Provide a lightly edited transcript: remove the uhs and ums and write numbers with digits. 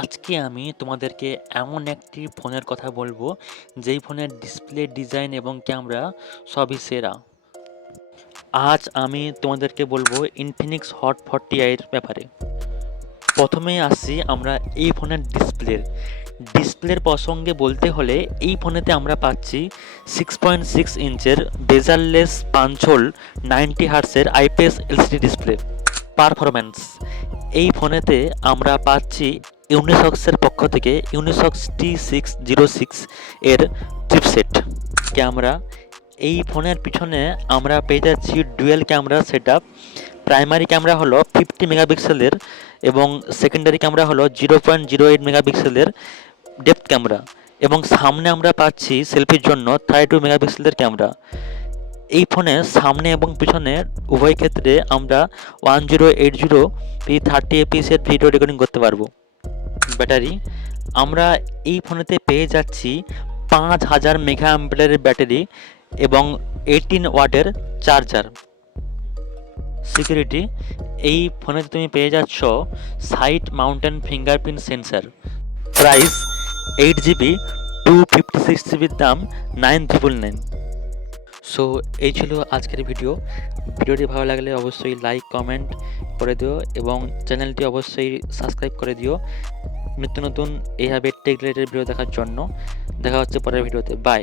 আজকে আমি তোমাদেরকে এমন একটি ফোনের কথা বলবো যেই ফোনের ডিসপ্লে ডিজাইন এবং ক্যামেরা সবই সেরা। আজ আমি তোমাদেরকে বলবো ইনফিনিক্স হট 40i এর ব্যাপারে। প্রথমেই আসছি আমরা এই ফোনের ডিসপ্লের প্রসঙ্গে বলতে হলে এই ফোনেতে আমরা পাচ্ছি 6.6 ইঞ্চের বেজারলেস পাঞ্চোল 90 হার্টসের আইপিএস এলসিডি ডিসপ্লে। পারফরম্যান্স, এই ফোনেতে আমরা পাচ্ছি ইউনিসক্সের পক্ষ থেকে ইউনিসক্স T606 এর চিপসেট। ক্যামেরা, এই ফোনের পিছনে আমরা পেয়ে যাচ্ছি dual camera setup. Primary camera হলো 50 মেগাপিক্সেলের এবং সেকেন্ডারি ক্যামেরা হলো 0.08 মেগাপিক্সেলের ডেপথ ক্যামেরা, এবং সামনে আমরা পাচ্ছি সেলফির জন্য 32 মেগাপিক্সেলের ক্যামেরা। এই ফোনে সামনে এবং পিছনে উভয় ক্ষেত্রে আমরা 1080p 30fps এর ভিডিও রেকর্ডিং করতে পারবো। ব্যাটারি, আমরা এই ফোনেতে পেয়ে যাচ্ছি 5000 মেগা অ্যাম্পিয়ারের ব্যাটারি এবং 18 ওয়াটের চার্জার। সিকিউরিটি, এই ফোনেতে তুমি পেয়ে যাচ্ছ side mounted fingerprint sensor. Price 8GB 256GBর দাম 9999। সো এই ছিল আজকের ভিডিওটি ভালো লাগলে অবশ্যই লাইক কমেন্ট করে দিও এবং চ্যানেলটি অবশ্যই সাবস্ক্রাইব করে দিও নিত্য নতুন এইভাবে টেক রিলেটেড ভিডিও দেখার জন্য। দেখা হচ্ছে পরের ভিডিওতে। বাই।